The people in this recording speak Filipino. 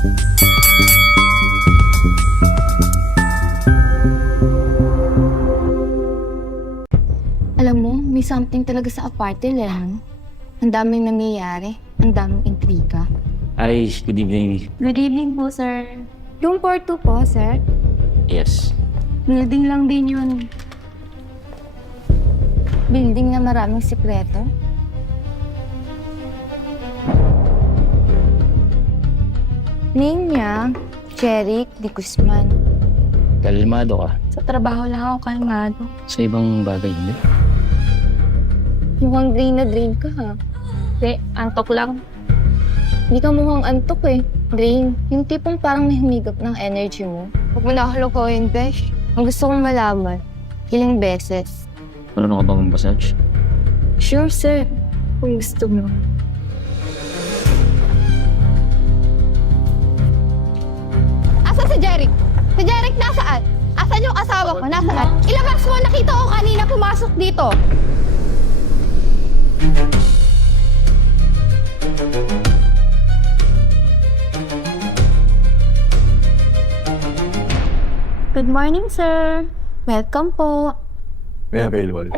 Alam mo, may something talaga sa aparte lang. Ang daming nangyayari, ang daming intriga. Ay, good evening. Good evening po, sir. Room 42 po, sir. Yes. Building lang din yun. Building na maraming sikreto. Name niya, Jeric de Guzman. Kalmado ka. Sa trabaho lang ako kalmado. Sa ibang bagay, hindi. Mukhang drain na drain ka, ha? Hindi, antok lang. Hindi ka mukhang antok eh. Drain. Yung tipong parang may humigop ng energy mo. Huwag mo na ako lokohin, Besh. Ang gusto kong malaman, ilang beses. Ano ka bang massage? Sure, sir. Kung gusto mo. Asa si Jeric? Si Jeric nasaan? Asan yung asawa ko? Nasaan? Ilabas mo! Nakita ko kanina pumasok dito. Good morning, sir. Welcome po. May available.